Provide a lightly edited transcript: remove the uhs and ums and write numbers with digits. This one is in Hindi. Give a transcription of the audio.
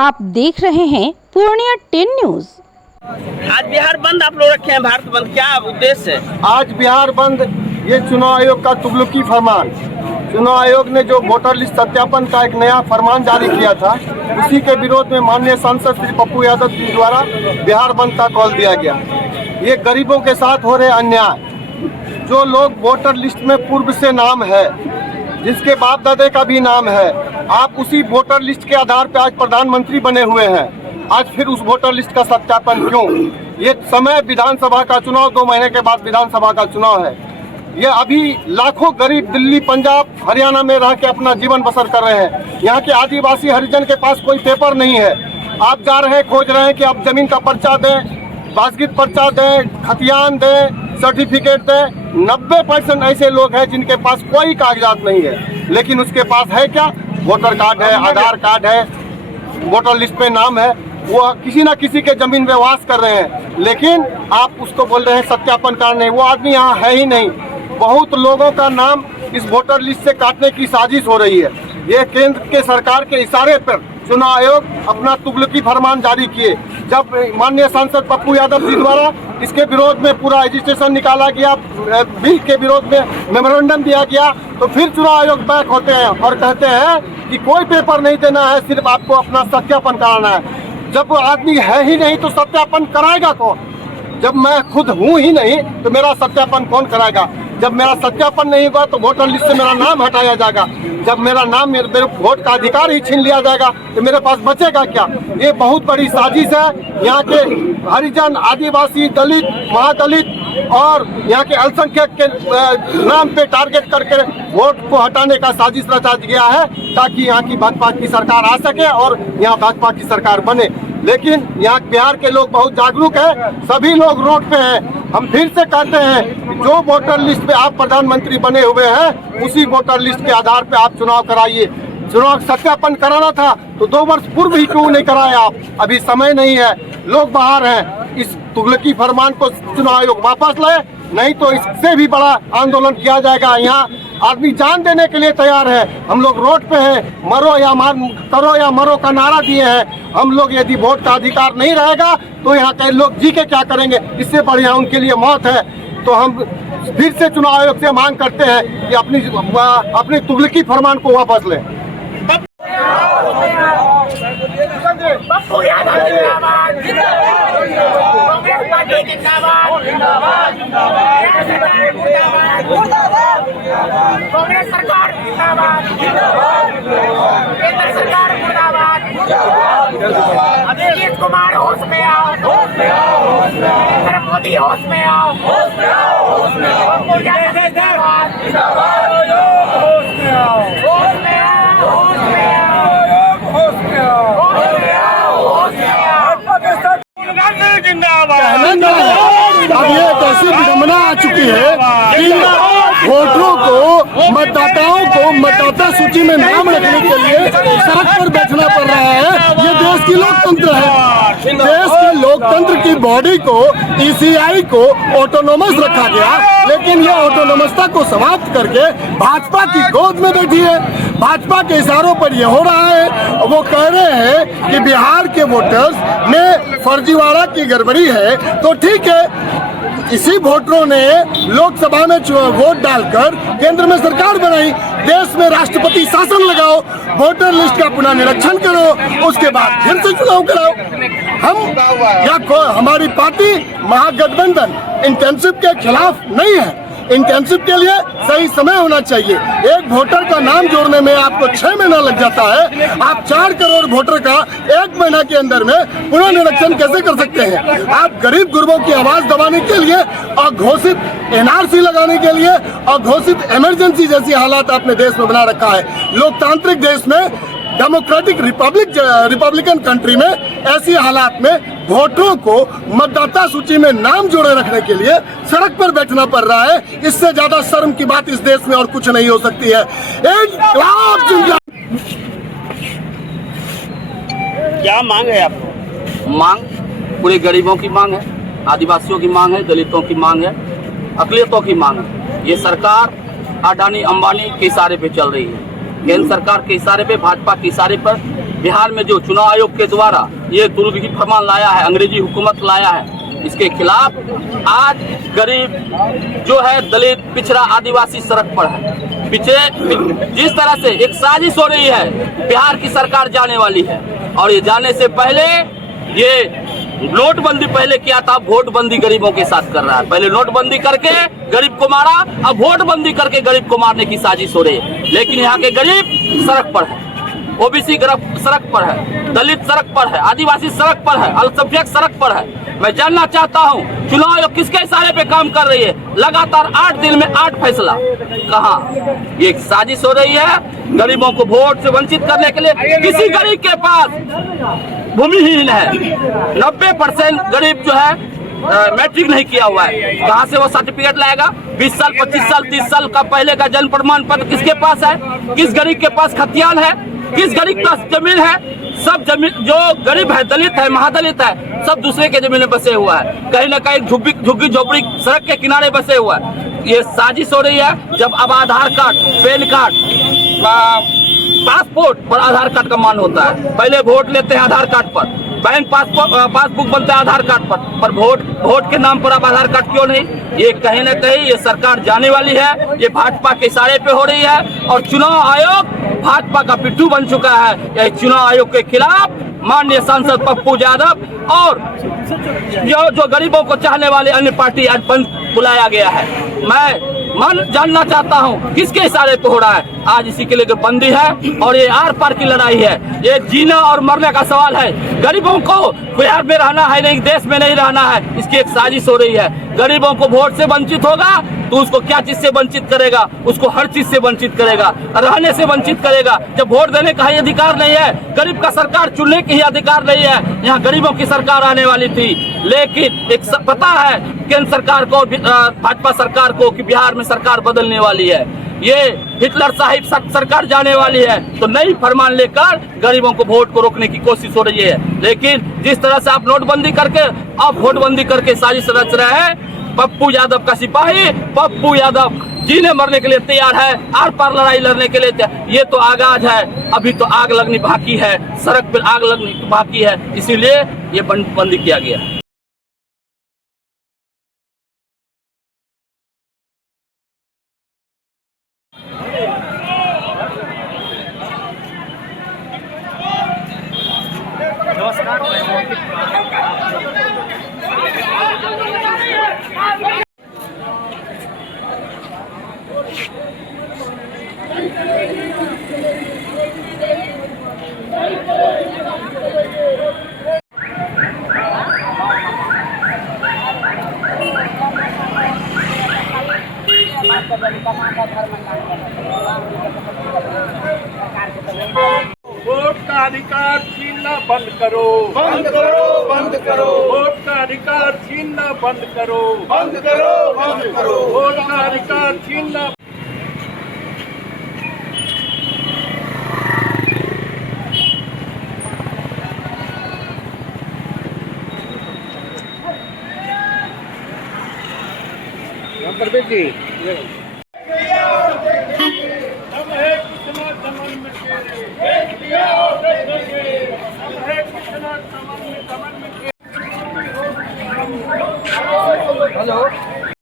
आप देख रहे हैं पूर्णिया 10 न्यूज। आज बिहार बंद आप लोग रखे हैं, भारत बंद, क्या उद्देश्य है? आज बिहार बंद ये चुनाव आयोग का तुगलकी फरमान, चुनाव आयोग ने जो वोटर लिस्ट सत्यापन का एक नया फरमान जारी किया था, उसी के विरोध में माननीय सांसद श्री पप्पू यादव जी द्वारा बिहार बंद का कॉल दिया गया। ये गरीबों के साथ हो रहे अन्याय, जो लोग वोटर लिस्ट में पूर्व से नाम है, जिसके बाप दादे का भी नाम है, आप उसी वोटर लिस्ट के आधार पर आज प्रधानमंत्री बने हुए हैं। आज फिर उस वोटर लिस्ट का सत्यापन क्यों? ये समय विधानसभा का चुनाव, 2 महीने के बाद विधानसभा का चुनाव है। ये अभी लाखों गरीब दिल्ली, पंजाब, हरियाणा में रह के अपना जीवन बसर कर रहे हैं। यहाँ के आदिवासी हरिजन के पास कोई पेपर नहीं है। आप जा रहे हैं, खोज रहे हैं कि आप जमीन का पर्चा दें, बासगीत पर्चा दें, खतियान दें, सर्टिफिकेट दें। 90% ऐसे लोग हैं जिनके पास कोई कागजात नहीं है, लेकिन उसके पास है क्या? वोटर कार्ड है, आधार कार्ड है, वोटर लिस्ट पे नाम है। वो किसी ना किसी के जमीन में वास कर रहे हैं, लेकिन आप उसको बोल रहे हैं सत्यापन करने। वो आदमी यहाँ है ही नहीं। बहुत लोगों का नाम इस वोटर लिस्ट से काटने की साजिश हो रही है। ये केंद्र के सरकार के इशारे पर चुनाव आयोग अपना तुगलकी फरमान जारी किए। जब माननीय सांसद पप्पू यादव जी द्वारा इसके विरोध में पूरा रजिस्ट्रेशन निकाला गया, बिल के विरोध में मेमोरेंडम दिया गया, तो फिर चुनाव आयोग बैक होते हैं और कहते हैं कि कोई पेपर नहीं देना है, सिर्फ आपको अपना सत्यापन कराना है। जब आदमी है ही नहीं तो सत्यापन कराएगा कौन? जब मैं खुद हूँ ही नहीं तो मेरा सत्यापन कौन कराएगा? जब मेरा सत्यापन नहीं होगा तो वोटर लिस्ट से मेरा नाम हटाया जाएगा। जब मेरा नाम, मेरे वोट का अधिकार ही छीन लिया जाएगा तो मेरे पास बचेगा क्या? ये बहुत बड़ी साजिश है। यहाँ के हरिजन, आदिवासी, दलित, महादलित और यहाँ के अल्पसंख्यक के नाम पे टारगेट करके वोट को हटाने का साजिश रचा गया है, ताकि यहाँ की भाजपा की सरकार आ सके और यहाँ भाजपा की सरकार बने। लेकिन यहाँ बिहार के लोग बहुत जागरूक हैं, सभी लोग रोड पे हैं। हम फिर से कहते हैं, जो वोटर लिस्ट पे आप प्रधानमंत्री बने हुए हैं, उसी वोटर लिस्ट के आधार पे आप चुनाव कराइए। चुनाव सत्यापन कराना था तो 2 वर्ष पूर्व ही क्यों नहीं कराया आप? अभी समय नहीं है, लोग बाहर हैं। इस तुगलकी फरमान को चुनाव आयोग वापस ले, नहीं तो इससे भी बड़ा आंदोलन किया जाएगा। यहाँ आदमी जान देने के लिए तैयार है। हम लोग रोड पे हैं, मरो या करो या मरो का नारा दिए हैं। हम लोग यदि वोट का अधिकार नहीं रहेगा तो यहाँ के लोग जी के क्या करेंगे? इससे बढ़िया उनके लिए मौत है। तो हम फिर से चुनाव आयोग से मांग करते हैं कि अपनी तुगलकी फरमान को वापस लें। कांग्रेस सरकार जिंदाबाद, केंद्र सरकार मुर्दाबाद। नीतीश कुमार होश में आओ, नरेंद्र मोदी होश में आओ, पप्पू यादव जिंदाबाद, होश में आओ, होश में आओ, होश में आओ, होश में आओ, होश में आओ, होश में आओ। अब ये ऐसी विडंबना आ चुकी है कि वोटरों को, मतदाताओं को मतदाता सूची में नाम रखने के लिए सड़क पर बैठना पड़ रहा है। ये देश की लोकतंत्र है। देश के लोकतंत्र की बॉडी को, ईसीआई को ऑटोनोमस रखा गया, लेकिन ये ऑटोनोमसता को समाप्त करके भाजपा की गोद में बैठी है। भाजपा के इशारों पर ये हो रहा है। वो कह रहे हैं कि बिहार के वोटर्स में फर्जीवाड़ा की गड़बड़ी है, तो ठीक है, इसी वोटरों ने लोकसभा में वोट डालकर केंद्र में सरकार बनाई। देश में राष्ट्रपति शासन लगाओ, वोटर लिस्ट का पुनः निरीक्षण करो, उसके बाद फिर से चुनाव कराओ। हमारी पार्टी महागठबंधन इंटेंसिव के खिलाफ नहीं है। इंटेंसिव के लिए सही समय होना चाहिए। एक वोटर का नाम जोड़ने में आपको 6 महीना लग जाता है। आप 4 करोड़ वोटर का 1 महीना के अंदर में पुनः निरीक्षण कैसे कर सकते हैं? आप गरीब गुरबों की आवाज दबाने के लिए, अघोषित एनआरसी लगाने के लिए, अघोषित इमरजेंसी जैसी हालात आपने देश में बना रखा है। लोकतांत्रिक देश में, डेमोक्रेटिक रिपब्लिकन कंट्री में ऐसी हालात में वोटरों को मतदाता सूची में नाम जोड़े रखने के लिए सड़क पर बैठना पड़ रहा है। इससे ज्यादा शर्म की बात इस देश में और कुछ नहीं हो सकती है। क्या मांग है आपको? मांग पूरे गरीबों की मांग है, आदिवासियों की मांग है, दलितों की मांग है, अकलियतों की मांग है। ये सरकार अडानी अंबानी के इशारे पे चल रही है। केंद्र सरकार के इशारे पे, भाजपा के इशारे पर बिहार में जो चुनाव आयोग के द्वारा ये तुर्की फरमान लाया है, अंग्रेजी हुकूमत लाया है, इसके खिलाफ आज गरीब जो है, दलित, पिछड़ा, आदिवासी सड़क पर है। जिस तरह से एक साजिश हो रही है, बिहार की सरकार जाने वाली है और ये जाने से पहले ये नोटबंदी पहले किया था, वोटबंदी गरीबों के साथ कर रहा है। पहले नोटबंदी करके गरीब को मारा, अब वोटबंदी करके गरीब को मारने की साजिश हो रही है। लेकिन यहाँ के गरीब सड़क पर है, ओबीसी सड़क पर है, दलित सड़क पर है, आदिवासी सड़क पर है, अल्पसंख्यक सड़क पर है। मैं जानना चाहता हूँ चुनाव आयोग किसके इशारे पे काम कर रही है? लगातार 8 दिन में 8 फैसला। कहाँ? ये एक साजिश हो रही है गरीबों को वोट से वंचित करने के लिए। किसी गरीब के पास भूमिहीन है, 90% गरीब जो है मैट्रिक नहीं किया हुआ है, कहाँ से वो सर्टिफिकेट लाएगा? 20 साल, 25 साल, 30 साल का पहले का जन्म प्रमाण पत्र किसके पास है? किस गरीब के पास खतियान है? किस गरीब के पास जमीन है? सब जमीन जो गरीब है, दलित है, महादलित है, सब दूसरे के जमीन में बसे हुआ है, कहीं ना कहीं झुग्गी झोपड़ी सड़क के किनारे बसे हुआ है। ये साजिश हो रही है। जब अब आधार कार्ड, पैन कार्ड, पासपोर्ट पर आधार कार्ड का मान होता है, पहले वोट लेते हैं आधार कार्ड पर, बैंक पासबुक बनता है आधार कार्ड पर वोट के नाम पर अब आधार कार्ड क्यों नहीं? ये कहीं ना कहीं ये सरकार जाने वाली है, ये भाजपा के इशारे पे हो रही है और चुनाव आयोग भाजपा का पिट्ठू बन चुका है। यह चुनाव आयोग के खिलाफ माननीय सांसद पप्पू यादव और जो गरीबों को चाहने वाले अन्य पार्टी आज बंद बुलाया गया है। मैं जानना चाहता हूं किसके इशारे पे हो रहा है? आज इसी के लिए बंदी है और ये आर पार की लड़ाई है, ये जीना और मरने का सवाल है। गरीबों को बिहार में रहना है, नहीं देश में नहीं रहना है, इसकी एक साजिश हो रही है। गरीबों को वोट से वंचित होगा तो उसको क्या चीज से वंचित करेगा? उसको हर चीज से वंचित करेगा, रहने से वंचित करेगा। जब वोट देने का ही अधिकार नहीं है, गरीब का सरकार चुनने की ही अधिकार नहीं है, यहाँ गरीबों की सरकार आने वाली थी। लेकिन एक पता है केंद्र सरकार को, भाजपा सरकार को कि बिहार में सरकार बदलने वाली है, ये हिटलर साहिब सरकार जाने वाली है, तो नई फरमान लेकर गरीबों को वोट को रोकने की कोशिश हो रही है। लेकिन जिस तरह से आप नोटबंदी करके, आप वोटबंदी करके साजिश रच रहे हैं, पप्पू यादव का सिपाही पप्पू यादव जीने मरने के लिए तैयार है, आर पार लड़ाई लड़ने के लिए तैयार। ये तो आगाज है, अभी तो आग लगनी बाकी है, सड़क पर आग लगनी बाकी है, इसीलिए ये बंदी किया गया। वोट का अधिकार छीनना बंद करो, बंद करो, बंद करो, वोट का अधिकार छीनना बंद करो, बंद करो, बंद करो, वोट का अधिकार छीनना। हेलो।